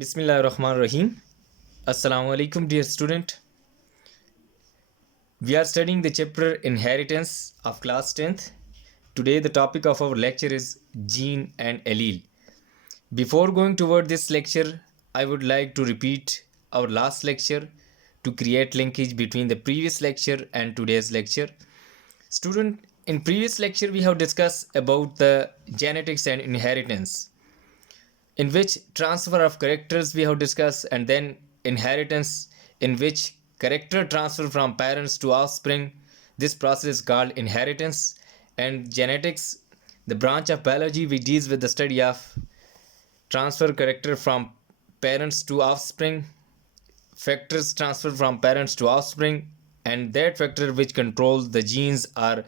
Bismillahirrahmanirrahim. Assalamu alaikum, dear student. We are studying the chapter Inheritance of class 10th. Today, the topic of our lecture is Gene and Allele. Before going toward this lecture, I would like to repeat our last lecture to create linkage between the previous lecture and today's lecture. Student, in previous lecture, we have discussed about the genetics and inheritance, in which transfer of characters we have discussed, and then inheritance, in which character transfer from parents to offspring. This process is called inheritance. And genetics, the branch of biology which deals with the study of transfer character from parents to offspring, factors transfer from parents to offspring, and that factor which controls the genes are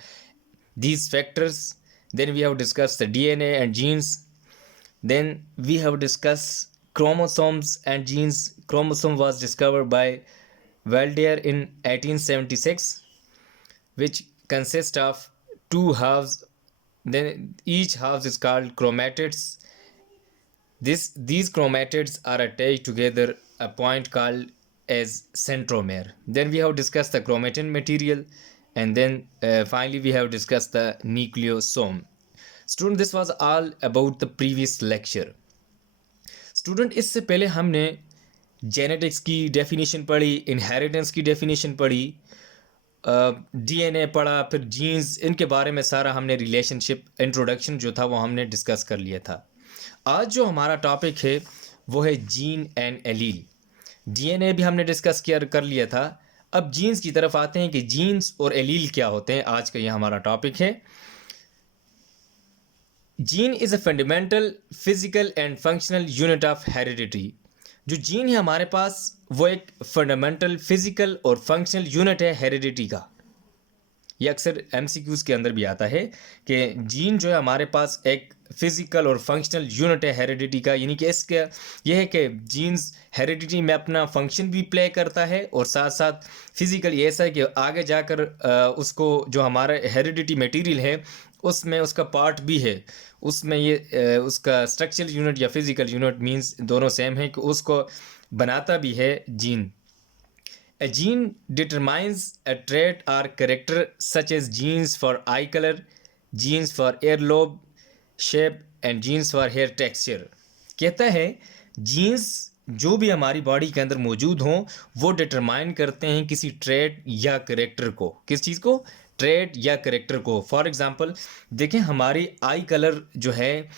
these factors. Then we have discussed the DNA and genes. Then we have discussed chromosomes and genes. Chromosome was discovered by Valdier in 1876, which consists of two halves. Then each half is called chromatids. These chromatids are attached together a point called as centromere. Then we have discussed the chromatin material, and then finally we have discussed the nucleosome. Student, this was all about the previous lecture. Student, इससे पहले हमने genetics की definition पढ़ी, inheritance की definition पढ़ी, DNA पढ़ा, फिर jeans, इनके बारे में सारा हमने रिलेशनशिप इंट्रोडक्शन जो था वो हमने डिस्कस कर लिया था. आज जो हमारा टॉपिक है वो है जीन एंड एलील. डीएनए भी हमने डिस्कस कर लिया था. अब जीन्स की तरफ आते हैं कि जीन्स और एलील क्या होते हैं. आज का ये हमारा टॉपिक है. Gene is a fundamental physical and functional unit of heredity. जो जीन है हमारे पास वो एक फंडामेंटल फिजिकल और फंक्शनल यूनिट है हेरिडिटी का. ये अक्सर एमसीक्यूज़ के अंदर भी आता है कि जीन जो है हमारे पास एक फिजिकल और फंक्शनल यूनिट है हेरिडिटी का. यानी कि इसका यह है कि जीन्स हेरिडिटी में अपना फंक्शन भी प्ले करता है और साथ साथ फिजिकल ऐसा है कि आगे जाकर उसको जो हमारा हेरिडिटी मटेरियल है उसमें उसका पार्ट भी है, उसमें ये उसका स्ट्रक्चरल यूनिट या फिजिकल यूनिट मींस दोनों सेम है कि उसको बनाता भी है gene. A gene determines a trait or character such as genes for eye color, genes for earlobe shape and genes for hair texture. कहता है जीन्स जो भी हमारी बॉडी के अंदर मौजूद हों वो डिटरमाइन करते हैं किसी ट्रेट या करेक्टर को. किस चीज़ को? ट्रेट या करेक्टर को. फॉर एग्जांपल देखें, हमारी आई कलर जो है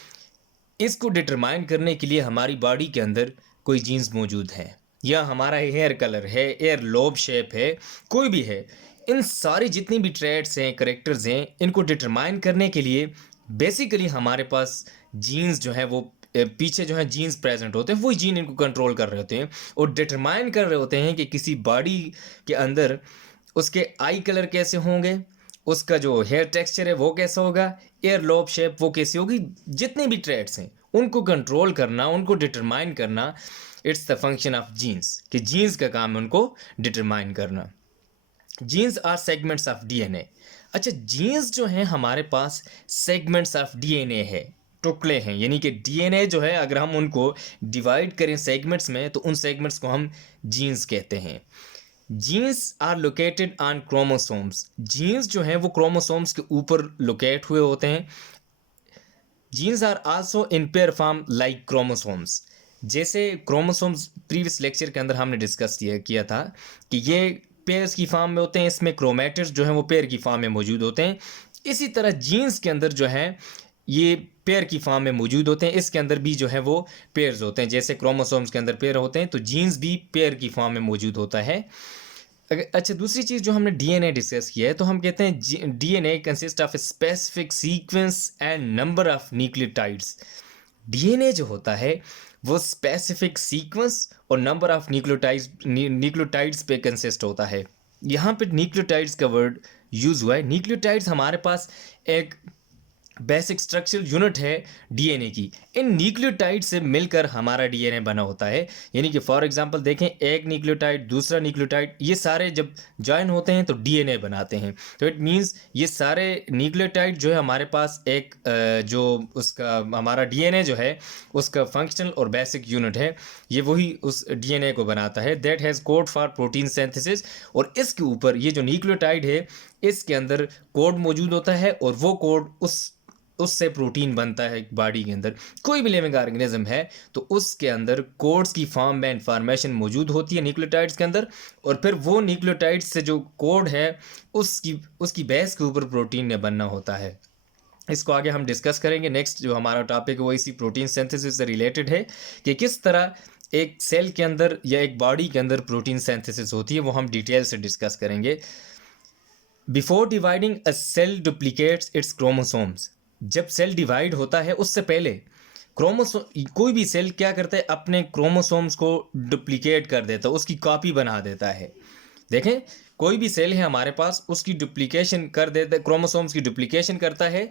इसको डिटरमाइन करने के लिए हमारी बॉडी के अंदर कोई जीन्स मौजूद हैं, या हमारा हेयर कलर है, एयर लोब शेप है, कोई भी है. इन सारी जितनी भी ट्रेट्स हैं, करेक्टर्स हैं, इनको डिटरमाइन करने के लिए बेसिकली हमारे पास जीन्स जो है वो पीछे जो है जीन्स प्रेजेंट होते हैं. वही जीन इनको कंट्रोल कर रहे होते हैं और डिटरमाइन कर रहे होते हैं कि किसी बॉडी के अंदर उसके आई कलर कैसे होंगे, उसका जो हेयर टेक्सचर है वो कैसा होगा, एयर लोब शेप वो कैसी होगी. जितने भी ट्रेट्स हैं उनको कंट्रोल करना, उनको डिटरमाइन करना, it's the function of genes. कि जीन्स का काम है उनको डिटरमाइन करना. Genes are segments of DNA. अच्छा, जीन्स जो हैं हमारे पास सेगमेंट्स ऑफ डीएनए है, टुकड़े हैं. यानी कि डीएनए जो है अगर हम उनको डिवाइड करें सेगमेंट्स में तो उन सेगमेंट्स को हम जीन्स कहते हैं. Genes are located on chromosomes. Genes जो हैं वो क्रोमोसोम्स के ऊपर लोकेट हुए होते हैं. Genes are also in pair form like chromosomes. जैसे क्रोमोसोम्स प्रीवियस लेक्चर के अंदर हमने डिस्कस किया था कि ये पेयर्स की फॉर्म में होते हैं, इसमें क्रोमेटिड्स जो हैं वो पेयर की फॉर्म में मौजूद होते हैं. इसी तरह जीन्स के अंदर जो है ये पेयर की फॉर्म में मौजूद होते हैं. इसके अंदर भी जो है वो पेयर्स होते हैं. जैसे क्रोमोसोम्स के अंदर पेयर होते हैं तो जीन्स भी पेयर की फॉर्म में मौजूद होता है. अच्छा, दूसरी चीज़ जो हमने डीएनए डिस्कस किया है तो हम कहते हैं DNA consist of a specific sequence and number of nucleotides. DNA जो होता है वो स्पेसिफिक सीक्वेंस और नंबर ऑफ न्यूक्लियोटाइड्स पे कंसिस्ट होता है. यहाँ पे न्यूक्लियोटाइड्स का वर्ड यूज़ हुआ है. न्यूक्लियोटाइड्स हमारे पास एक बेसिक स्ट्रक्चरल यूनिट है डीएनए की। इन न्यूक्लियोटाइड से मिलकर हमारा डीएनए बना होता है। यानी कि फॉर एग्जांपल देखें, एक न्यूक्लियोटाइड दूसरा न्यूक्लियोटाइड, ये सारे जब ज्वाइन होते हैं तो डीएनए बनाते हैं। तो इट मींस ये सारे न्यूक्लियोटाइड जो है हमारे पास एक जो उसका हमारा डीएनए जो है उसका फंक्शनल और बेसिक यूनिट है, ये वही उस डीएनए को बनाता है। That has code for protein synthesis. और इसके ऊपर ये जो न्यूक्लियोटाइड है इसके अंदर कोड मौजूद होता है और वो कोड उससे प्रोटीन बनता है बॉडी के अंदर। कोई भी लिविंग ऑर्गेनिज्म है तो उसके अंदर कोड्स की फॉर्म में इंफॉर्मेशन मौजूद होती है न्यूक्लियोटाइड्स के अंदर, और फिर वो न्यूक्लियोटाइड्स से जो कोड है उसकी उसकी बेस के ऊपर प्रोटीन ने बनना होता है। इसको आगे हम डिस्कस करेंगे। नेक्स्ट जो हमारा टॉपिक है वो इसी प्रोटीन सिंथेसिस से रिलेटेड है कि किस तरह एक सेल के अंदर या एक बॉडी के अंदर प्रोटीन सिंथेसिस होती है, वो हम डिटेल से डिस्कस करेंगे। Before dividing a cell duplicates its chromosomes. जब सेल डिवाइड होता है उससे पहले क्रोमोसोम, कोई भी सेल क्या करता है, अपने क्रोमोसोम्स को डुप्लीकेट कर देता है, उसकी कॉपी बना देता है। देखें, कोई भी सेल है हमारे पास, उसकी डुप्लीकेशन कर देता है, क्रोमोसोम्स की डुप्लीकेशन करता है।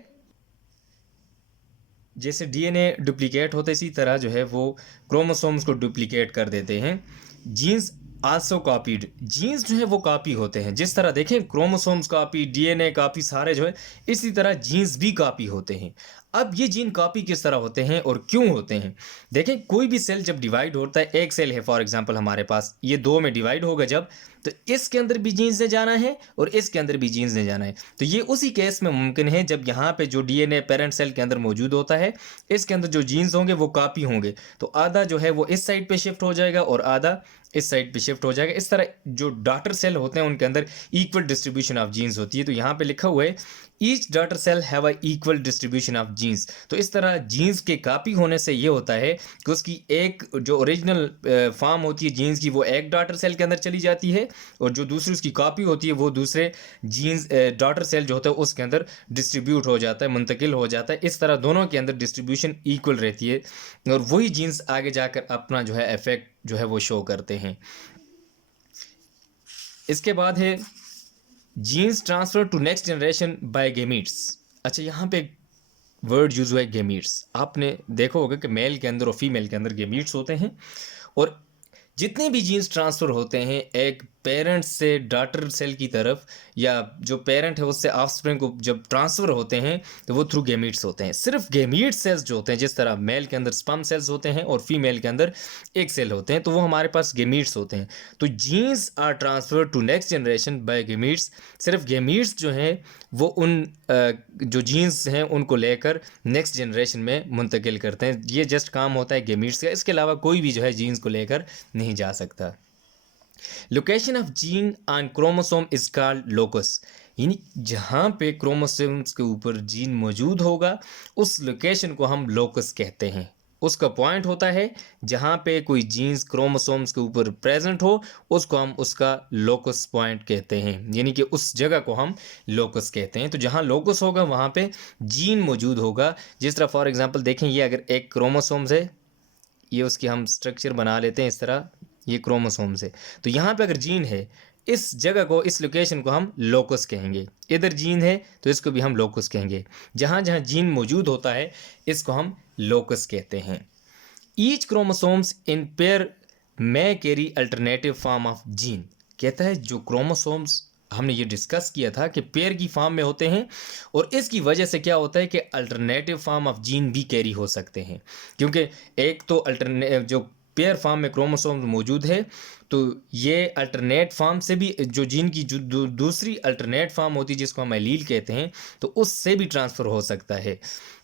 जैसे डीएनए डुप्लीकेट होता है इसी तरह जो है वो क्रोमोसोम्स को डुप्लीकेट कर देते हैं। Jeans also copied. जीन्स जो है वो कॉपी होते हैं। जिस तरह देखें क्रोमोसोम्स कॉपी, डीएनए कॉपी, सारे जो है इसी तरह जीन्स भी कॉपी होते हैं। अब ये जीन कॉपी किस तरह होते हैं और क्यों होते हैं? देखें, कोई भी सेल जब डिवाइड होता है, एक सेल है फॉर एग्जांपल हमारे पास, ये दो में डिवाइड होगा जब, तो इसके अंदर भी जीन्स ने जाना है और इसके अंदर भी जीन्स ने जाना है। तो ये उसी केस में मुमकिन है जब यहाँ पे जो डीएनए पेरेंट सेल के अंदर मौजूद होता है, इसके अंदर जो जीन्स होंगे वो कॉपी होंगे, तो आधा जो है वो इस साइड पे शिफ्ट हो जाएगा और आधा इस साइड पे शिफ्ट हो जाएगा। इस तरह जो डॉटर सेल होते हैं उनके अंदर इक्वल डिस्ट्रीब्यूशन ऑफ जीन्स होती है। तो यहाँ पे लिखा हुआ है each daughter cell have a equal distribution of genes. तो इस तरह जीन्स के कॉपी होने से ये होता है कि उसकी एक जो ओरिजिनल फॉर्म होती है जीन्स की वो एक डॉटर सेल के अंदर चली जाती है, और जो दूसरी उसकी कॉपी होती है वो दूसरे जीन्स डॉटर सेल जो होता है उसके अंदर डिस्ट्रीब्यूट हो जाता है, मुंतकिल हो जाता है। इस तरह दोनों के अंदर डिस्ट्रीब्यूशन इक्वल रहती है और वही जीन्स आगे जाकर अपना जो है इफेक्ट जो है वो शो करते हैं। इसके बाद है genes transfer to next generation by gametes. अच्छा, यहाँ पे वर्ड यूज हुआ है गेमीट्स। आपने देखा होगा कि मेल के अंदर और फीमेल के अंदर गेमीट्स होते हैं, और जितने भी जीन्स ट्रांसफ़र होते हैं एक पेरेंट से डॉटर सेल की तरफ, या जो पेरेंट है उससे ऑफस्प्रिंग को जब ट्रांसफ़र होते हैं तो वो थ्रू गेमीट्स होते हैं। सिर्फ गेमीट सेल्स जो होते हैं, जिस तरह मेल के अंदर स्पर्म सेल्स होते हैं और फीमेल के अंदर एक सेल होते हैं, तो वो हमारे पास गेमीट्स होते हैं। तो genes are transfer to next generation by gametes. सिर्फ गेमीट्स जो हैं वो उन जो जीन्स हैं उनको लेकर नेक्स्ट जनरेशन में मुंतकिल करते हैं। ये जस्ट काम होता है गेमीट्स का, इसके अलावा कोई भी जो है जीन्स को लेकर नहीं जा सकता। Location of gene on chromosome is called locus. यानी जहाँ पे क्रोमोसोम्स के ऊपर जीन मौजूद होगा उस लोकेशन को हम लोकस कहते हैं। उसका पॉइंट होता है जहाँ पे कोई जीन्स क्रोमोसोम्स के ऊपर प्रेजेंट हो, उसको हम उसका लोकस पॉइंट कहते हैं, यानी कि उस जगह को हम लोकस कहते हैं। तो जहाँ लोकस होगा वहाँ पे जीन मौजूद होगा। जिस तरह फॉर एग्जांपल देखें, ये अगर एक क्रोमोसोम्स है, ये उसकी हम स्ट्रक्चर बना लेते हैं इस तरह, ये क्रोमोसोम्स है, तो यहाँ पे अगर जीन है, इस जगह को, इस लोकेशन को हम लोकस कहेंगे। इधर जीन है तो इसको भी हम लोकस कहेंगे। जहाँ जहाँ जीन मौजूद होता है इसको हम लोकस कहते हैं। ईच क्रोमोसोम्स इन पेयर में carry alternative form of gene. कहता है जो क्रोमोसोम्स हमने ये डिस्कस किया था कि पेयर की फॉर्म में होते हैं, और इसकी वजह से क्या होता है कि अल्टरनेटिव फॉर्म ऑफ जीन भी कैरी हो सकते हैं। क्योंकि एक तो जो पेयर फॉर्म में क्रोमोसोम मौजूद है, तो ये अल्टरनेट फॉर्म से भी जो जीन की जो दूसरी अल्टरनेट फॉर्म होती है जिसको हम एलील कहते हैं, तो उससे भी ट्रांसफ़र हो सकता है।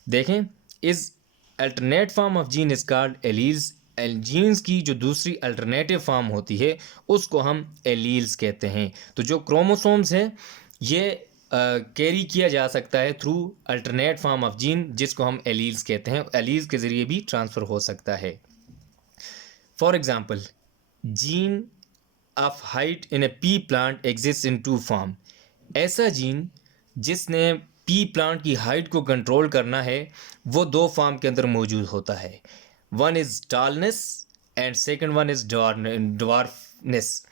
देखें, इस alternate form of gene is called alleles. Genes की जो दूसरी अल्टरनेटिव फॉर्म होती है उसको हम एलील्स कहते हैं। तो जो क्रोमोसोम्स हैं ये कैरी किया जा सकता है through alternate form of gene, जिसको हम एलील्स कहते हैं। एलील्स के ज़रिए भी ट्रांसफ़र हो सकता है। For example, gene of height in a pea plant exist in two form. ऐसा जीन जिसने पी प्लांट की हाइट को कंट्रोल करना है वो दो फॉर्म के अंदर मौजूद होता है। One is tallness and second one is dwarfness.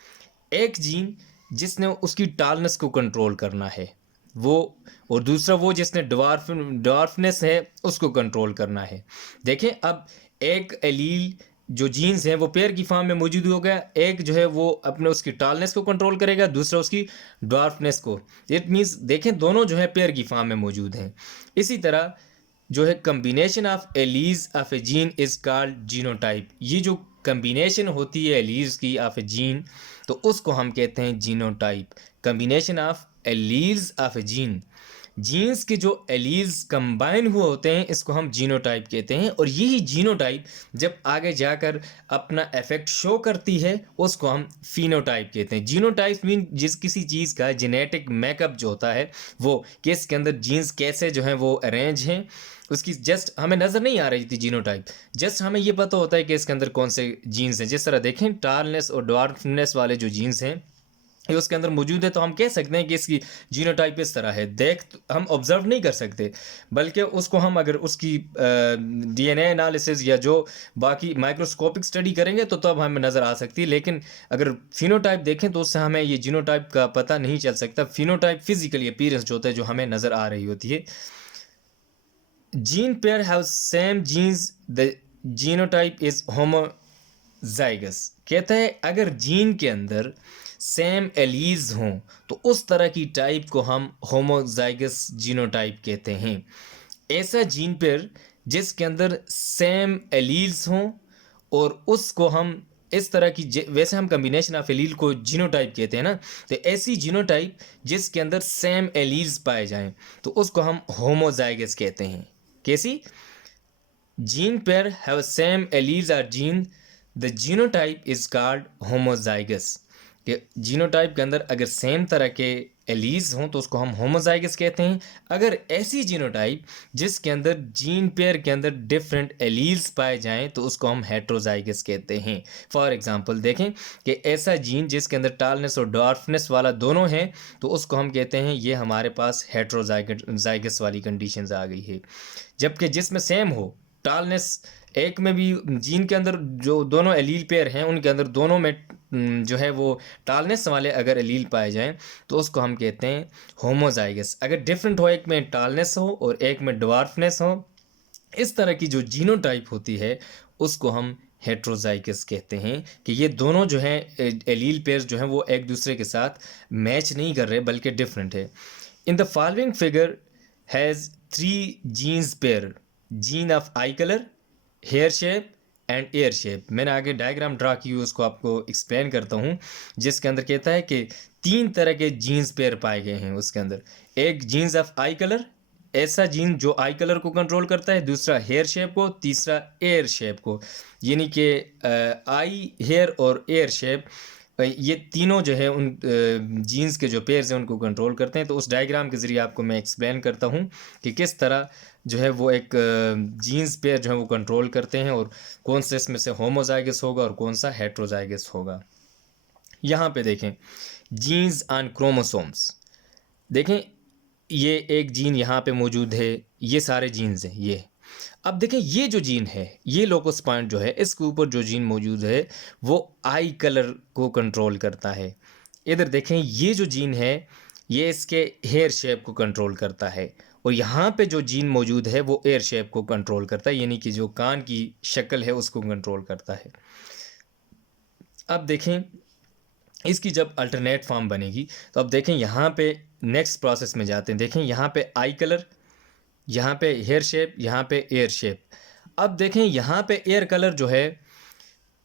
एक जीन जिसने उसकी टॉलनेस को कंट्रोल करना है, वो, और दूसरा वो जिसने डवार्फनेस है उसको कंट्रोल करना है। देखें अब एक एलील जो जीन्स हैं वो पेयर की फॉर्म में मौजूद हो गया, एक जो है वो अपने उसकी टालनेस को कंट्रोल करेगा, दूसरा उसकी डवार्फनेस को। इट मीन्स देखें दोनों जो है पेयर की फॉर्म में मौजूद हैं। इसी तरह जो है combination of alleles of a gene is called genotype. ये जो कम्बिनेशन होती है एलीज की ऑफ ए जीन, तो उसको हम कहते हैं genotype. Combination of alleles of a gene, genes के जो एलीज कंबाइन हुए होते हैं इसको हम जीनोटाइप कहते हैं, और यही जीनोटाइप जब आगे जाकर अपना इफेक्ट शो करती है उसको हम फिनोटाइप कहते हैं। जीनोटाइप मीन जिस किसी चीज़ का जेनेटिक मेकअप जो होता है वो, कि इसके अंदर जीन्स कैसे जो हैं वो अरेंज हैं, उसकी जस्ट हमें नज़र नहीं आ रही थी जीनोटाइप, जस्ट हमें ये पता होता है कि इसके अंदर कौन से जीन्स हैं। जिस तरह देखें टालनेस और डवार्फनेस वाले जो जीन्स हैं ये उसके अंदर मौजूद है, तो हम कह सकते हैं कि इसकी जीनोटाइप इस तरह है। हम ऑब्जर्व नहीं कर सकते, बल्कि उसको हम अगर उसकी डीएनए एनालिसिस या जो बाकी माइक्रोस्कोपिक स्टडी करेंगे तो तब हमें नज़र आ सकती है। लेकिन अगर फिनोटाइप देखें तो उससे हमें ये जीनोटाइप का पता नहीं चल सकता। फिनोटाइप फिजिकली अपीयरेंस जो होता है जो हमें नज़र आ रही होती है। Gene pair have same genes, the genotype is homozygous. कहता है अगर जीन के अंदर सेम एलीज हों तो उस तरह की टाइप को हम होमोजाइगस जीनोटाइप कहते हैं। ऐसा जीन पेयर जिसके अंदर सेम एलील्स हों और उसको हम इस तरह की, वैसे हम कम्बिनेशन ऑफ एलील को जीनोटाइप कहते हैं ना, तो ऐसी जीनोटाइप जिसके अंदर सेम एलील्स पाए जाएं तो उसको हम होमोजाइगस कहते हैं। कैसी? Gene pair have same alleles are gene, the genotype is called homozygous. कि जीनोटाइप के अंदर अगर सेम तरह के एलीज हों तो उसको हम होमोजाइगस कहते हैं। अगर ऐसी जीनोटाइप जिसके अंदर जीन पेयर के अंदर डिफरेंट एलीज पाए जाएं तो उसको हम हेट्रोजाइगस कहते हैं। फॉर एग्जांपल देखें कि ऐसा जीन जिसके अंदर टालनेस और डॉर्फनेस वाला दोनों हैं तो उसको हम कहते हैं ये हमारे पास हेट्रोजाइगस वाली कंडीशंस आ गई है। जबकि जिसमें सेम हो टालनेस, एक में भी जीन के अंदर जो दोनों एलील पेयर हैं उनके अंदर दोनों में जो है वो टालनेस वाले अगर एलील पाए जाएं तो उसको हम कहते हैं होमोजाइगस। अगर डिफरेंट हो, एक में टालनेस हो और एक में डवार्फनेस हो, इस तरह की जो जीनोटाइप होती है उसको हम हेट्रोजाइगस कहते हैं। कि ये दोनों जो है एलील पेयर्स जो हैं वो एक दूसरे के साथ मैच नहीं कर रहे बल्कि डिफरेंट है। In the following figure has 3 genes pair, gene of eye colour, hair shape and hair shape. मैंने आगे डायग्राम ड्रा की हुई उसको आपको एक्सप्लेन करता हूँ, जिसके अंदर कहता है कि 3 तरह के जीन्स पेयर पाए गए हैं उसके अंदर। एक जीन्स ऑफ आई कलर, ऐसा जीन जो आई कलर को कंट्रोल करता है, दूसरा हेयर शेप को, तीसरा एयर शेप को। यानी कि आई, हेयर और एयर शेप ये तीनों जो है उन जीन्स के जो पेयर्स हैं उनको कंट्रोल करते हैं। तो उस डायग्राम के ज़रिए आपको मैं एक्सप्लेन करता हूँ कि किस तरह जो है वो एक जीन्स पेयर जो है वो कंट्रोल करते हैं और कौन सा इसमें से होमोजाइगस होगा और कौन सा हेट्रोजाइगस होगा। यहाँ पे देखें जीन्स ऑन क्रोमोसोम्स। देखें ये एक जीन यहाँ पे मौजूद है, ये सारे जीन्स हैं ये। अब देखें ये जो जीन है, ये लोकस पॉइंट जो है इसके ऊपर जो जीन मौजूद है वो आई कलर को कंट्रोल करता है। इधर देखें ये जो जीन है ये इसके हेयर शेप को कंट्रोल करता है, और यहाँ पे जो जीन मौजूद है वो एयर शेप को कंट्रोल करता है, यानी कि जो कान की शक्ल है उसको कंट्रोल करता है। अब देखें इसकी जब अल्टरनेट फॉर्म बनेगी तो अब देखें यहाँ पे नेक्स्ट प्रोसेस में जाते हैं। देखें यहाँ पे आई कलर, यहाँ पे हेयर शेप, यहाँ पे एयर शेप। अब देखें यहाँ पे एयर कलर जो है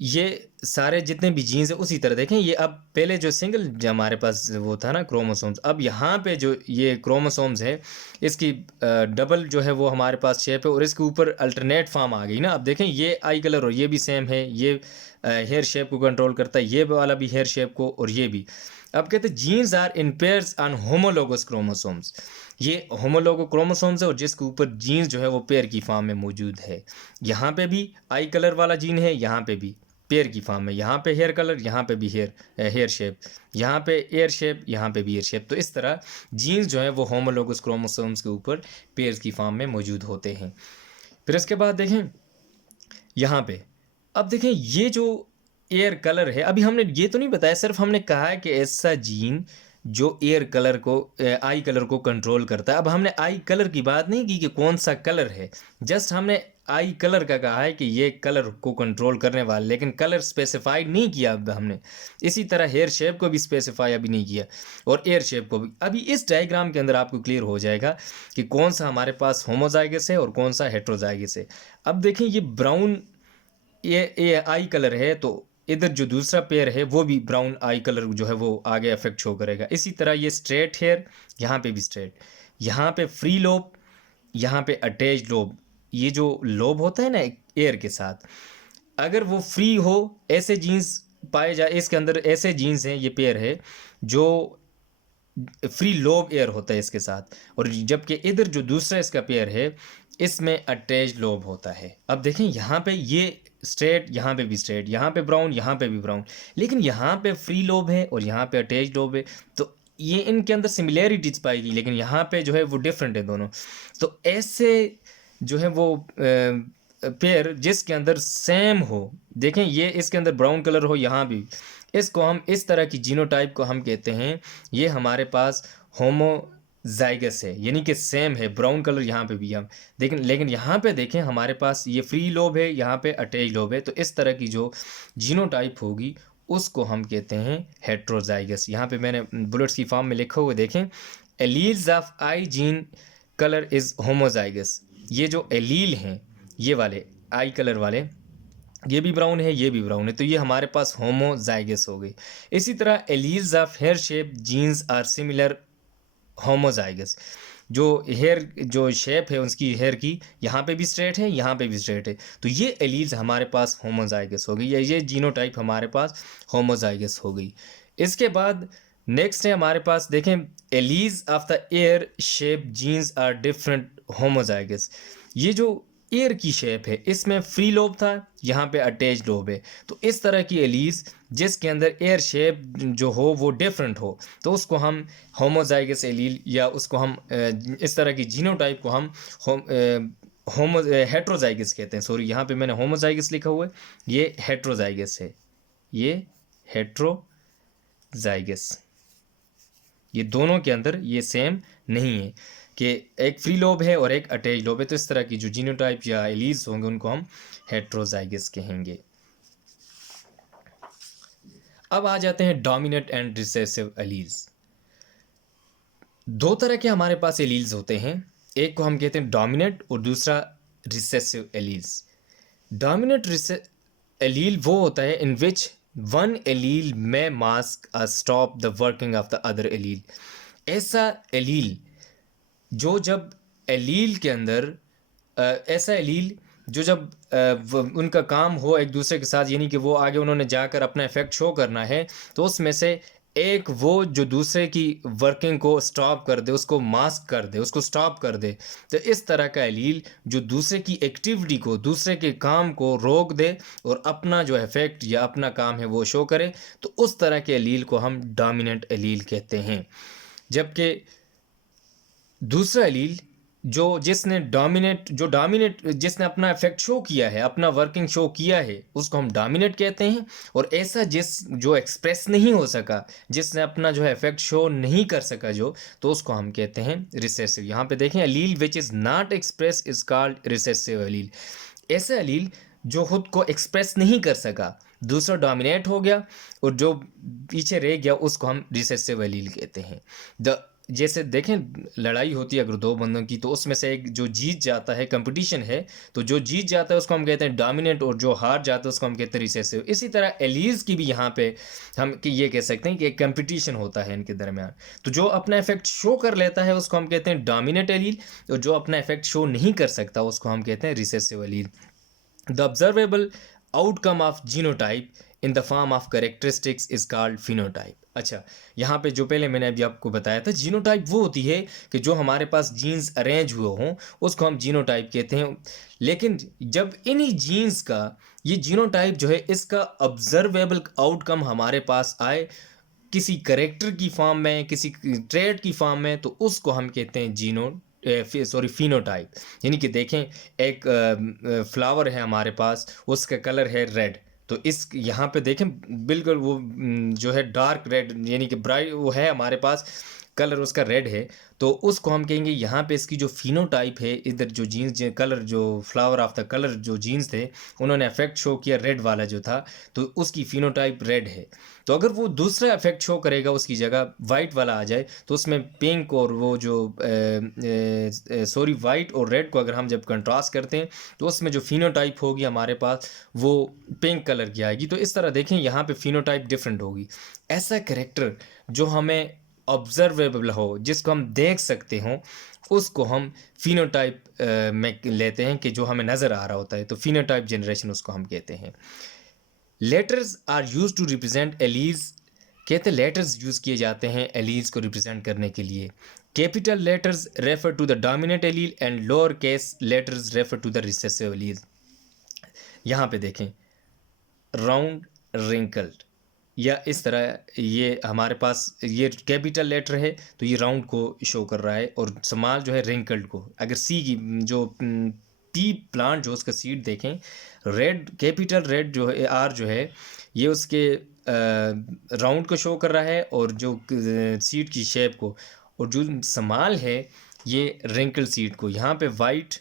ये सारे जितने भी जीन्स हैं उसी तरह देखें ये अब पहले जो सिंगल जो हमारे पास वो था ना क्रोमोसोम्स, अब यहाँ पे जो ये क्रोमोसोम्स है इसकी डबल जो है वो हमारे पास शेप है और इसके ऊपर अल्टरनेट फॉर्म आ गई ना। अब देखें ये आई कलर और ये भी सेम है, ये हेयर शेप को कंट्रोल करता है, ये वाला भी हेयर शेप को और ये भी। अब कहते हैं genes are in pairs on homologous chromosomes. ये होमोलोगो क्रोमोसोम्स है और जिसके ऊपर जीन्स जो है वो पेयर की फॉर्म में मौजूद है। यहाँ पे भी आई कलर वाला जीन है, यहाँ पे भी पेयर की फॉर्म में, यहाँ पे हेयर कलर, यहाँ पे भी हेयर शेप, यहाँ पे एयर शेप, यहाँ पे भी एयर शेप। तो इस तरह जीन्स जो है वो होमोलोगस क्रोमोसोम्स के ऊपर पेयर्स की फॉर्म में मौजूद होते हैं। फिर इसके बाद देखें यहाँ पे, अब देखें ये जो एयर कलर है, अभी हमने ये तो नहीं बताया, सिर्फ हमने कहा है कि ऐसा जीन जो एयर कलर को आई कलर को कंट्रोल करता है। अब हमने आई कलर की बात नहीं की कि कौन सा कलर है, जस्ट हमने आई कलर का कहा है कि ये कलर को कंट्रोल करने वाला, लेकिन कलर स्पेसिफाइड नहीं किया अब हमने। इसी तरह हेयर शेप को भी स्पेसिफाई अभी नहीं किया, और एयर शेप को भी। अभी इस डायग्राम के अंदर आपको क्लियर हो जाएगा कि कौन सा हमारे पास होमोजाइगस है और कौन सा हेट्रोजाइगस है। अब देखें ये ब्राउन ये आई कलर है, तो इधर जो दूसरा पेयर है वो भी ब्राउन आई कलर जो है वो आगे इफेक्ट शो करेगा। इसी तरह ये स्ट्रेट हेयर, यहाँ पे भी स्ट्रेट, यहाँ पे फ्री लोब, यहाँ पे अटैच लोब। ये जो लोब होता है ना एयर के साथ, अगर वो फ्री हो, ऐसे जीन्स पाए जाए इसके अंदर, ऐसे जीन्स हैं, ये पेयर है जो फ्री लोब एयर होता है इसके साथ, और जबकि इधर जो दूसरा इसका पेयर है इसमें अटैच लोब होता है। अब देखें यहाँ पे ये स्ट्रेट, यहाँ पे भी स्ट्रेट, यहाँ पे ब्राउन, यहाँ पे भी ब्राउन, लेकिन यहाँ पे फ्री लोब है और यहाँ पे अटैच लोब है, तो ये इनके अंदर सिमिलैरिटीज पाएगी, लेकिन यहाँ पे जो है वो डिफरेंट है दोनों। तो ऐसे जो है वो पेयर जिसके अंदर सेम हो, देखें ये इसके अंदर ब्राउन कलर हो, यहाँ भी, इसको हम इस तरह की जीनोटाइप को हम कहते हैं ये हमारे पास होमोजाइगस है, यानी कि सेम है, ब्राउन कलर यहाँ पे भी हम लेकिन यहाँ पे देखें हमारे पास ये फ्री लोब है, यहाँ पे अटैच लोब है, तो इस तरह की जो जीनोटाइप होगी उसको हम कहते हैं हेट्रोजाइगस। यहाँ पे मैंने बुलेट्स की फॉर्म में लिखा हुआ देखें, alleles of I gene colour is homozygous. ये जो एलील हैं ये वाले आई कलर वाले, ये भी ब्राउन है, ये भी ब्राउन है, तो ये हमारे पास होमोजाइगस हो गई। इसी तरह alleles of hair shape genes are similar homozygous. जो हेयर जो शेप है उसकी हेयर की, यहाँ पे भी स्ट्रेट है, यहाँ पे भी स्ट्रेट है, तो ये एलील्स हमारे पास होमोजाइगस हो गई, या ये जीनोटाइप हमारे पास होमोजाइगस हो गई। इसके बाद नेक्स्ट है हमारे पास, देखें, alleles of the hair shape genes are different homozygous. ये जो एयर की शेप है इसमें फ्री लोब था, यहाँ पे अटैच लोब है, तो इस तरह की एलीज जिसके अंदर एयर शेप जो हो वो डिफरेंट हो, तो उसको हम होमोजाइगस एलील, या उसको हम इस तरह की जीनोटाइप को हम होमो हेट्रोजाइगस कहते हैं। सॉरी, यहाँ पे मैंने होमोजाइगस लिखा हुआ है, ये हेट्रोजाइगस है, ये हेट्रोजाइगस। ये दोनों के अंदर ये सेम नहीं है कि एक फ्री लोब है और एक अटैच लोब है, तो इस तरह की जो जीनोटाइप या एलील्स होंगे उनको हम हेट्रोजाइगस कहेंगे। अब आ जाते हैं डोमिनेंट एंड रिसेसिव एलील्स। दो तरह के हमारे पास एलील्स होते हैं, एक को हम कहते हैं डोमिनेंट और दूसरा रिसेसिव एलील्स। डोमिनेंट एलील वो होता है इन विच वन एलील में mask stop the working of the other allele. ऐसा एलील जो जब एलील के अंदर ऐसा एलील जो जब उनका काम हो एक दूसरे के साथ, यानी कि वो आगे उन्होंने जाकर अपना इफेक्ट शो करना है, तो उसमें से एक वो जो दूसरे की वर्किंग को स्टॉप कर दे, उसको मास्क कर दे, उसको स्टॉप कर दे, तो इस तरह का एलील जो दूसरे की एक्टिविटी को, दूसरे के काम को रोक दे और अपना जो इफेक्ट या अपना काम है वो शो करे, तो उस तरह के एलील को हम डोमिनेंट एलील कहते हैं। जबकि दूसरा एलील जिसने जिसने अपना इफेक्ट शो किया है, अपना वर्किंग शो किया है, उसको हम डोमिनेट कहते हैं। और ऐसा जो एक्सप्रेस नहीं हो सका, जिसने अपना जो है इफेक्ट शो नहीं कर सका तो उसको हम कहते हैं रिसेसिव। यहाँ पे देखें, allele which is not express is called recessive allele. ऐसा एलील जो खुद को एक्सप्रेस नहीं कर सका, दूसरा डोमिनेट हो गया और जो पीछे रह गया उसको हम रिसेसिव एलील कहते हैं। जैसे देखें, लड़ाई होती है अगर दो बंदों की, तो उसमें से एक जो जीत जाता है, कंपटीशन है, तो जो जीत जाता है उसको हम कहते हैं डोमिनेंट, और जो हार जाता है उसको हम कहते हैं रिसेसिव। इसी तरह एलील्स की भी यहाँ पे हम ये कह सकते हैं कि एक कंपटीशन होता है इनके दरमियान, तो जो अपना इफेक्ट शो कर लेता है उसको हम कहते हैं डोमिनेंट एलील, और जो अपना इफेक्ट शो नहीं कर सकता उसको हम कहते हैं recessive allele. The observable outcome of genotype in the form of characteristics is called phenotype. अच्छा, यहाँ पे जो पहले मैंने अभी आपको बताया था, जीनोटाइप वो होती है कि जो हमारे पास जीन्स अरेंज हुए हों उसको हम जीनोटाइप कहते हैं। लेकिन जब इन्हीं जीन्स का ये जीनोटाइप जो है इसका ऑब्जर्वेबल आउटकम हमारे पास आए किसी करेक्टर की फॉर्म में, किसी ट्रेट की फॉर्म में, तो उसको हम कहते हैं फिनोटाइप। यानी कि देखें, एक फ्लावर है हमारे पास, उसका कलर है रेड, तो इस यहाँ पे देखें बिल्कुल वो जो है डार्क रेड यानी कि ब्राइट वो है हमारे पास, कलर उसका रेड है, तो उसको हम कहेंगे यहाँ पे इसकी जो फिनोटाइप है, इधर जो जीन्स कलर जो फ्लावर ऑफ द कलर जो जीन्स थे उन्होंने इफेक्ट शो किया रेड वाला जो था, तो उसकी फिनोटाइप रेड है। तो अगर वो दूसरा इफेक्ट शो करेगा उसकी जगह वाइट वाला आ जाए, तो उसमें पिंक और वो जो सॉरी वाइट और रेड को अगर हम जब कंट्रास्ट करते हैं तो उसमें जो फिनोटाइप होगी हमारे पास वो पिंक कलर की आएगी। तो इस तरह देखें यहाँ पे फिनोटाइप डिफरेंट होगी। ऐसा कैरेक्टर जो हमें ऑब्जर्वेबल हो, जिसको हम देख सकते हों, उसको हम फिनोटाइप में लेते हैं कि जो हमें नज़र आ रहा होता है, तो फिनोटाइप जनरेशन उसको हम कहते हैं। Letters are use to represent alleles, कहते लेटर्स यूज़ किए जाते हैं एलीज को रिप्रेजेंट करने के लिए। Capital letters refer to the dominant allele and lower case letters refer to the recessive allele. यहाँ पे देखें राउंड रिंकल्ड या इस तरह ये हमारे पास ये कैपिटल लेटर है तो ये राउंड को शो कर रहा है, और स्मॉल जो है रिंकल्ड को। अगर सी की जो पी प्लांट जो उसका सीड देखें, रेड कैपिटल रेड जो है आर जो है ये उसके राउंड को शो कर रहा है और जो सीड की शेप को, और जो स्मॉल है ये रिंकल सीड को। यहाँ पे वाइट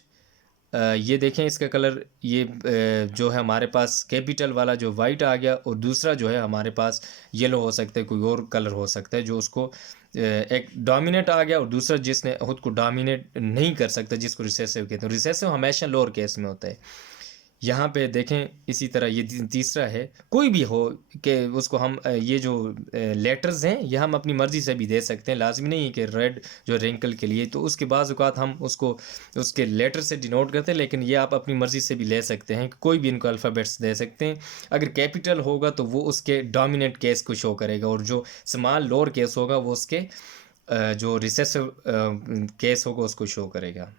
ये देखें इसका कलर ये जो है हमारे पास कैपिटल वाला जो वाइट आ गया, और दूसरा जो है हमारे पास येलो हो सकता है, कोई और कलर हो सकता है जो उसको एक डोमिनेट आ गया, और दूसरा जिसने खुद को डोमिनेट नहीं कर सकता जिसको रिसेसिव कहते हैं। रिसेसिव हमेशा लोअर केस में होता है। यहाँ पे देखें इसी तरह ये तीसरा है, कोई भी हो कि उसको हम ये जो लेटर्स हैं ये हम अपनी मर्ज़ी से भी दे सकते हैं, लाजमी नहीं है कि रेड जो रिंकल के लिए, तो उसके बाज़ औक़ात हम उसको उसके लेटर से डिनोट करते हैं, लेकिन ये आप अपनी मर्ज़ी से भी ले सकते हैं, कोई भी इनको अल्फ़ाबेट्स दे सकते हैं। अगर कैपिटल होगा तो वो उसके डोमिनेंट केस को शो करेगा, और जो स्मॉल लोअर केस होगा वो उसके जो रिसेसिव केस होगा उसको शो करेगा।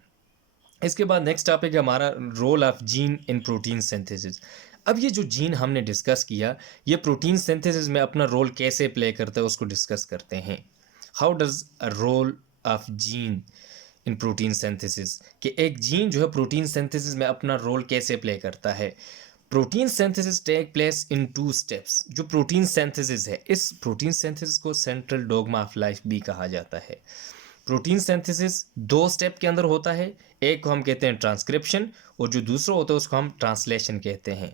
इसके बाद नेक्स्ट टॉपिक है हमारा role of gene in protein synthesis. अब ये जो जीन हमने डिस्कस किया ये प्रोटीन सिंथेसिस में अपना रोल कैसे प्ले करता है उसको डिस्कस करते हैं। How does a role of gene in protein synthesis, कि एक जीन जो है प्रोटीन सिंथेसिस में अपना रोल कैसे प्ले करता है। Protein synthesis take place in 2 steps. जो प्रोटीन सिंथेसिस है, इस प्रोटीन सिंथेसिस को सेंट्रल डोगमा ऑफ लाइफ भी कहा जाता है। प्रोटीन सिंथेसिस 2 स्टेप के अंदर होता है, एक को हम कहते हैं ट्रांसक्रिप्शन और जो दूसरा होता है उसको हम ट्रांसलेशन कहते हैं।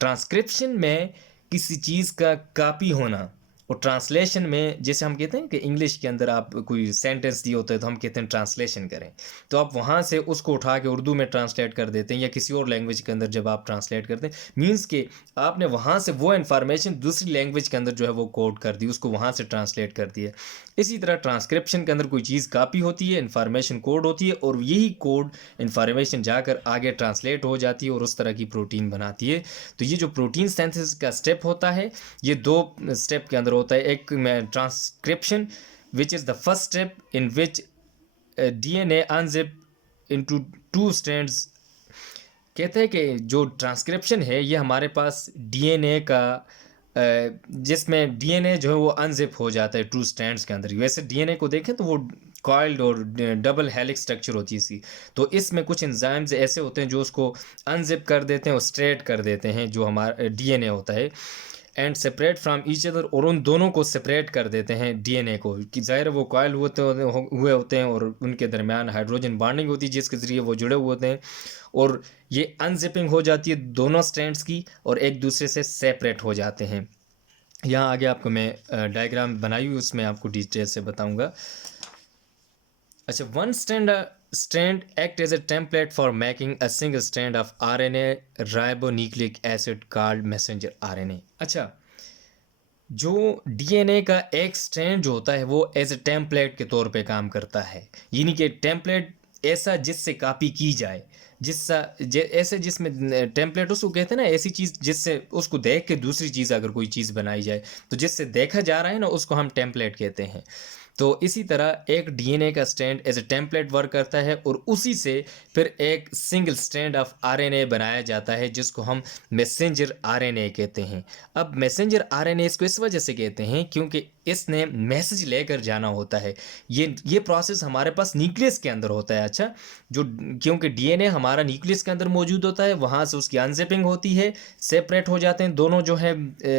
ट्रांसक्रिप्शन में किसी चीज़ का कॉपी होना, और ट्रांसलेशन में जैसे हम कहते हैं कि इंग्लिश के अंदर आप कोई सेंटेंस दिए होते हैं तो हम कहते हैं ट्रांसलेशन करें, तो आप वहाँ से उसको उठा के उर्दू में ट्रांसलेट कर देते हैं, या किसी और लैंग्वेज के अंदर जब आप ट्रांसलेट करते हैं मींस कि आपने वहाँ से वो इन्फॉर्मेशन दूसरी लैंग्वेज के अंदर जो है वो कोड कर दी, उसको वहाँ से ट्रांसलेट कर दिया। इसी तरह ट्रांसक्रिप्शन के अंदर कोई चीज़ कॉपी होती है, इन्फॉर्मेशन कोड होती है, और यही कोड इन्फॉर्मेशन जाकर आगे ट्रांसलेट हो जाती है और उस तरह की प्रोटीन बनाती है। तो ये जो प्रोटीन सिंथेसिस का स्टेप होता है ये 2 स्टेप के अंदर होता है। एक में transcription which is the first step in which DNA unzip into 2 strands. कहते हैं कि जो ट्रांसक्रिप्शन है ये हमारे पास DNA का जिसमें DNA जो है वो अनजिप हो जाता है 2 स्ट्रैंड्स के अंदर। वैसे DNA को देखें तो वो कॉइल्ड और डबल हेलिक्स स्ट्रक्चर होती है इसकी, तो इसमें कुछ एंजाइम्स ऐसे होते हैं जो उसको अनजिप कर देते हैं और स्ट्रेट कर देते हैं जो हमारा DNA होता है, and separate from each other, और उन दोनों को सेपरेट कर देते हैं DNA को, कि ज़ाहिर वो कॉइल हुए होते हैं और उनके दरमियान हाइड्रोजन बॉन्डिंग होती है जिसके ज़रिए वो जुड़े हुए होते हैं, और ये अनजिपिंग हो जाती है दोनों स्ट्रैंड्स की और एक दूसरे से सेपरेट हो जाते हैं। यहाँ आगे आपको मैं डायग्राम बनाई हुई उसमें आपको डिटेल से बताऊँगा। अच्छा, one strand act as a template for making a single strand of RNA ribonucleic acid called messenger RNA। अच्छा, जो DNA का एक स्ट्रैंड जो होता है वो एज ए टेम्पलेट के तौर पे काम करता है, यानी कि टेम्पलेट ऐसा जिससे कॉपी की जाए, ऐसे जिसमें टेम्पलेट उसको कहते हैं ना, ऐसी चीज़ जिससे उसको देख के दूसरी चीज़ अगर कोई चीज़ बनाई जाए तो जिससे देखा जा रहा है ना उसको हम टेम्पलेट कहते हैं। तो इसी तरह एक DNA का strand as a template work करता है और उसी से फिर एक सिंगल स्ट्रैंड ऑफ RNA बनाया जाता है जिसको हम मैसेंजर RNA कहते हैं। अब मैसेंजर RNA इसको इस वजह से कहते हैं क्योंकि इसने मैसेज लेकर जाना होता है। ये प्रोसेस हमारे पास न्यूक्लियस के अंदर होता है। अच्छा, जो क्योंकि डीएनए हमारा न्यूक्लियस के अंदर मौजूद होता है, वहाँ से उसकी अनजिपिंग होती है, सेपरेट हो जाते हैं दोनों जो है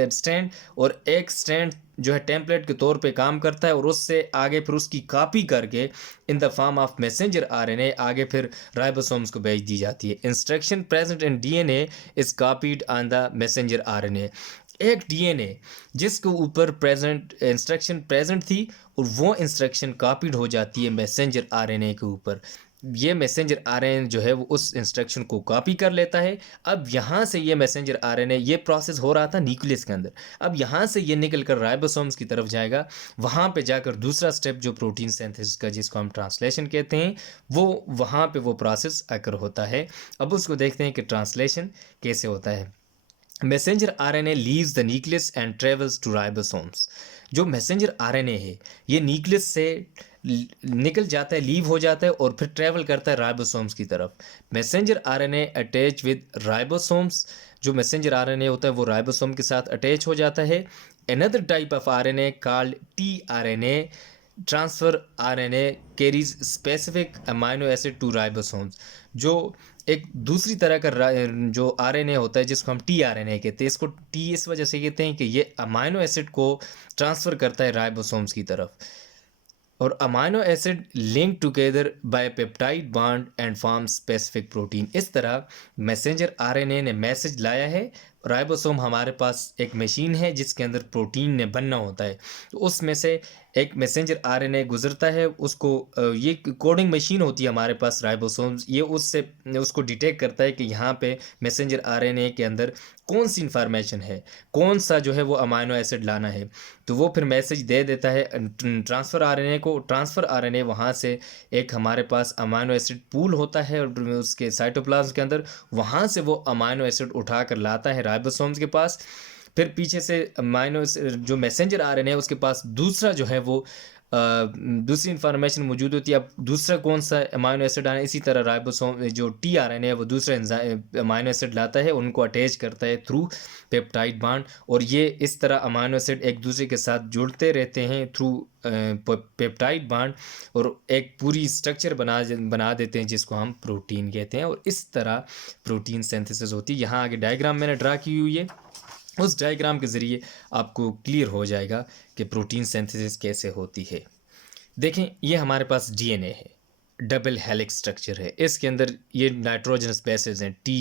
स्ट्रैंड, और एक स्ट्रैंड जो है टेम्पलेट के तौर पे काम करता है, और उससे आगे फिर उसकी कॉपी करके in the form of messenger RNA आगे फिर राइबोसोम्स को भेज दी जाती है। Instruction present in DNA is copied on the messenger RNA. एक डीएनए जिसके ऊपर प्रेजेंट इंस्ट्रक्शन प्रेजेंट थी, और वो इंस्ट्रक्शन कॉपीड हो जाती है मैसेंजर आरएनए के ऊपर। ये मैसेंजर आरएनए जो है वो उस इंस्ट्रक्शन को कॉपी कर लेता है। अब यहाँ से ये मैसेंजर आरएनए, ये प्रोसेस हो रहा था न्यूक्लियस के अंदर, अब यहाँ से ये निकल कर राइबोसोम्स की तरफ जाएगा। वहाँ पे जाकर दूसरा स्टेप जो प्रोटीन सिंथेसिस का, जिसको हम ट्रांसलेशन कहते हैं, वो वहाँ पे वो प्रोसेस आकर होता है। अब उसको देखते हैं कि ट्रांसलेशन कैसे होता है। Messenger RNA leaves the nucleus and travels to ribosomes. जो मैसेंजर आरएनए है ये न्यूक्लियस से निकल जाता है, लीव हो जाता है, और फिर ट्रेवल करता है राइबोसोम्स की तरफ। Messenger RNA attach with ribosomes. जो मैसेंजर आरएनए होता है वो राइबोसोम के साथ अटैच हो जाता है। Another type of RNA called tRNA transfer RNA carries specific amino acid to ribosomes. जो एक दूसरी तरह का जो आरएनए होता है जिसको हम टीआरएनए कहते हैं, इसको टी इस वजह से कहते हैं कि ये अमाइनो एसिड को ट्रांसफ़र करता है राइबोसोम्स की तरफ। और amino acid link together by peptide bond and form specific protein. इस तरह मैसेंजर आरएनए ने मैसेज लाया है। राइबोसोम हमारे पास एक मशीन है जिसके अंदर प्रोटीन ने बनना होता है, तो उसमें से एक मैसेंजर आरएनए गुजरता है, उसको ये कोडिंग मशीन होती है हमारे पास राइबोसोम्स, ये उसको डिटेक्ट करता है कि यहाँ पे मैसेंजर आरएनए के अंदर कौन सी इंफॉर्मेशन है, कौन सा जो है वो अमाइनो एसिड लाना है। तो वो फिर मैसेज दे देता है ट्रांसफ़र आरएनए को। ट्रांसफ़र आरएनए वहाँ से एक हमारे पास अमाइनो एसिड पूल होता है और उसके साइटोप्लाज्म के अंदर, वहाँ से वो अमाइनो एसिड उठा कर लाता है राइबोसोम्स के पास। फिर पीछे से अमाइनो जो मैसेंजर आरएनए है उसके पास दूसरा जो है वो दूसरी इंफॉर्मेशन मौजूद होती है। अब दूसरा कौन सा अमाइनो एसिड आना है, इसी तरह राइबोसोम जो टीआरएनए है वो दूसरा अमाइनो एसिड लाता है, उनको अटैच करता है थ्रू पेप्टाइड बॉन्ड, और ये इस तरह अमाइनो एसिड एक दूसरे के साथ जुड़ते रहते हैं थ्रू पेप्टाइड बॉन्ड, और एक पूरी स्ट्रक्चर बना देते हैं जिसको हम प्रोटीन कहते हैं। और इस तरह प्रोटीन सिंथेसिस होती है। यहाँ आगे डायग्राम मैंने ड्रा की हुई है, उस डायग्राम के ज़रिए आपको क्लियर हो जाएगा कि प्रोटीन सिंथेसिस कैसे होती है। देखें, ये हमारे पास डीएनए है, डबल हेलिक्स स्ट्रक्चर है, इसके अंदर ये नाइट्रोजनस बेसेस हैं T,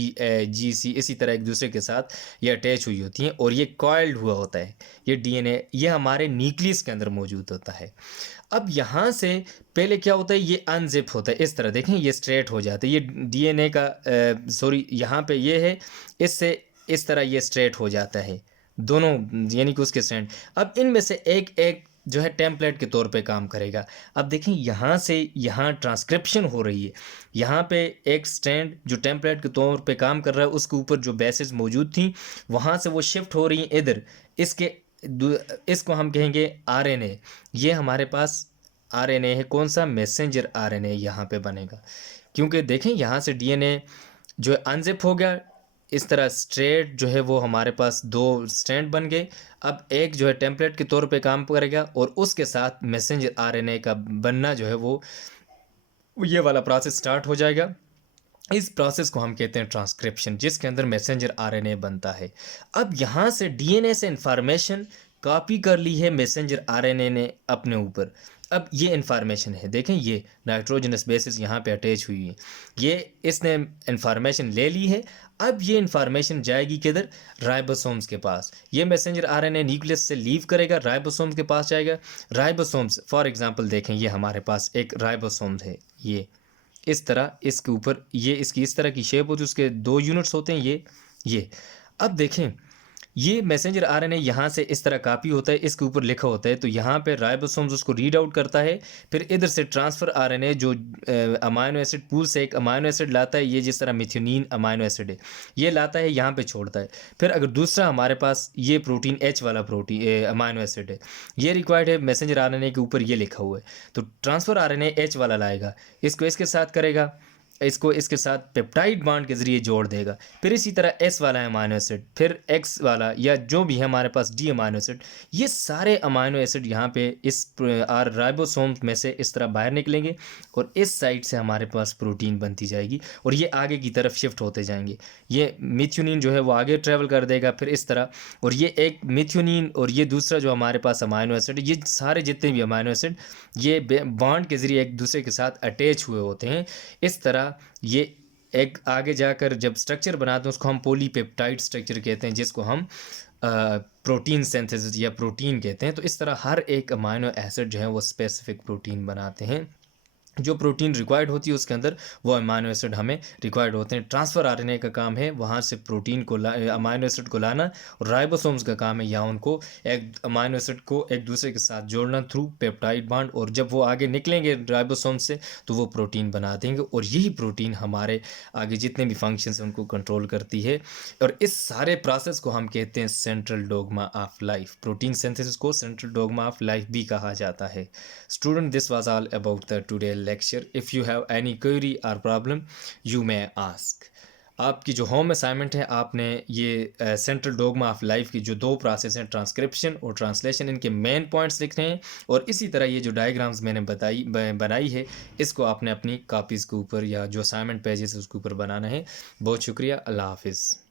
G, C, इसी तरह एक दूसरे के साथ ये अटैच हुई होती हैं, और ये कॉइल्ड हुआ होता है। ये डीएनए ये हमारे न्यूक्लियस के अंदर मौजूद होता है। अब यहाँ से पहले क्या होता है, ये अनजिप होता है, इस तरह देखें ये स्ट्रेट हो जाता है। ये डीएनए का यहाँ पे ये है, इससे इस तरह ये स्ट्रेट हो जाता है दोनों, यानी कि उसके स्ट्रैंड। अब इनमें से एक एक जो है टेम्पलेट के तौर पे काम करेगा। अब देखें यहाँ से यहाँ ट्रांसक्रिप्शन हो रही है, यहाँ पे एक स्ट्रैंड जो टेम्पलेट के तौर पे काम कर रहा है उसके ऊपर जो बेसेस मौजूद थी वहाँ से वो शिफ्ट हो रही हैं इधर। इसको हम कहेंगे आरएनए। ये हमारे पास आरएनए है, कौन सा, मैसेंजर आरएनए यहाँ पे बनेगा। क्योंकि देखें यहाँ से डीएनए जो है अनजिप हो गया, इस तरह स्ट्रेट जो है वो हमारे पास दो स्ट्रैंड बन गए। अब एक जो है टेम्पलेट के तौर पे काम करेगा, और उसके साथ मैसेंजर आरएनए का बनना जो है वो ये वाला प्रोसेस स्टार्ट हो जाएगा। इस प्रोसेस को हम कहते हैं ट्रांसक्रिप्शन, जिसके अंदर मैसेंजर आरएनए बनता है। अब यहाँ से डीएनए से इंफॉर्मेशन कॉपी कर ली है मैसेंजर आरएनए ने अपने ऊपर। अब ये इंफॉर्मेशन है, देखें ये नाइट्रोजनस बेसिस यहाँ पे अटैच हुई है, ये इसने इंफॉर्मेशन ले ली है। अब ये इंफॉर्मेशन जाएगी किधर, राइबोसोम्स के पास। ये मैसेंजर आरएनए न्यूक्लियस से लीव करेगा, राइबोसोम्स के पास जाएगा। राइबोसोम्स फॉर एग्जांपल देखें, ये हमारे पास एक राइबोसोम्स है, ये इस तरह इसके ऊपर ये इसकी इस तरह की शेप होती है, उसके दो यूनिट्स होते हैं ये। अब देखें ये मैसेंजर आरएनए यहाँ से इस तरह कॉपी होता है, इसके ऊपर लिखा होता है, तो यहाँ पे राइबोसोम्स उसको रीड आउट करता है। फिर इधर से ट्रांसफ़र आरएनए जो अमाइनो एसिड पूल से एक अमाइनो एसिड लाता है, ये जिस तरह मिथ्योनिन अमाइनो एसिड है, ये लाता है यहाँ पे छोड़ता है। फिर अगर दूसरा हमारे पास ये प्रोटीन H वाला प्रोटीन अमाइनो एसिड है, ये रिक्वायर्ड है, मैसेंजर आरएनए के ऊपर ये लिखा हुआ है, तो ट्रांसफ़र आरएनए H वाला लाएगा, इसको इसके साथ करेगा, इसको इसके साथ पेप्टाइड बॉन्ड के ज़रिए जोड़ देगा। फिर इसी तरह एस वाला अमाइनो एसिड, फिर एक्स वाला या जो भी है हमारे पास डी अमाइनो एसिड, ये सारे अमाइनो एसिड यहाँ पे इस राइबोसोम में से इस तरह बाहर निकलेंगे और इस साइड से हमारे पास प्रोटीन बनती जाएगी और ये आगे की तरफ शिफ्ट होते जाएंगे। ये मिथ्योनिन जो है वो आगे ट्रैवल कर देगा फिर इस तरह, और ये एक मिथ्योनिन और ये दूसरा जो हमारे पास अमाइनो एसिड, ये सारे जितने भी अमाइनो एसिड ये बॉन्ड के ज़रिए एक दूसरे के साथ अटैच हुए होते हैं। इस तरह ये एक आगे जाकर जब स्ट्रक्चर बनाते हैं उसको हम पॉलीपेप्टाइड स्ट्रक्चर कहते हैं, जिसको हम प्रोटीन सिंथेसिस या प्रोटीन कहते हैं। तो इस तरह हर एक अमाइनो एसिड जो है वो स्पेसिफिक प्रोटीन बनाते हैं। जो प्रोटीन रिक्वायर्ड होती है उसके अंदर वो अमाइनो एसिड हमें रिक्वायर्ड होते हैं। ट्रांसफ़र आरएनए का काम है वहाँ से प्रोटीन को अमाइनो एसिड को लाना, और राइबोसोम्स का काम है यहाँ उनको एक अमाइनो एसिड को एक दूसरे के साथ जोड़ना थ्रू पेप्टाइड बॉन्ड, और जब वो आगे निकलेंगे राइबोसोम से तो वो प्रोटीन बना देंगे, और यही प्रोटीन हमारे आगे जितने भी फंक्शंस हैं उनको कंट्रोल करती है। और इस सारे प्रोसेस को हम कहते हैं central dogma of life. Protein synthesis को सेंट्रल डोगमा ऑफ लाइफ भी कहा जाता है। Student, this was all about the today lecture. If you have any query or problem, you may ask. आपकी जो होम असाइनमेंट है, आपने ये सेंट्रल डोगमा ऑफ लाइफ की जो दो प्रोसेस हैं, ट्रांसक्रिप्शन और ट्रांसलेशन, इनके मेन पॉइंट्स लिखने हैं, और इसी तरह ये जो डायग्राम्स मैंने बनाई है इसको आपने अपनी कापीज़ के ऊपर या जो असाइनमेंट पेजेस है उसके ऊपर बनाना है। बहुत शुक्रिया। अल्लाह हाफिज़।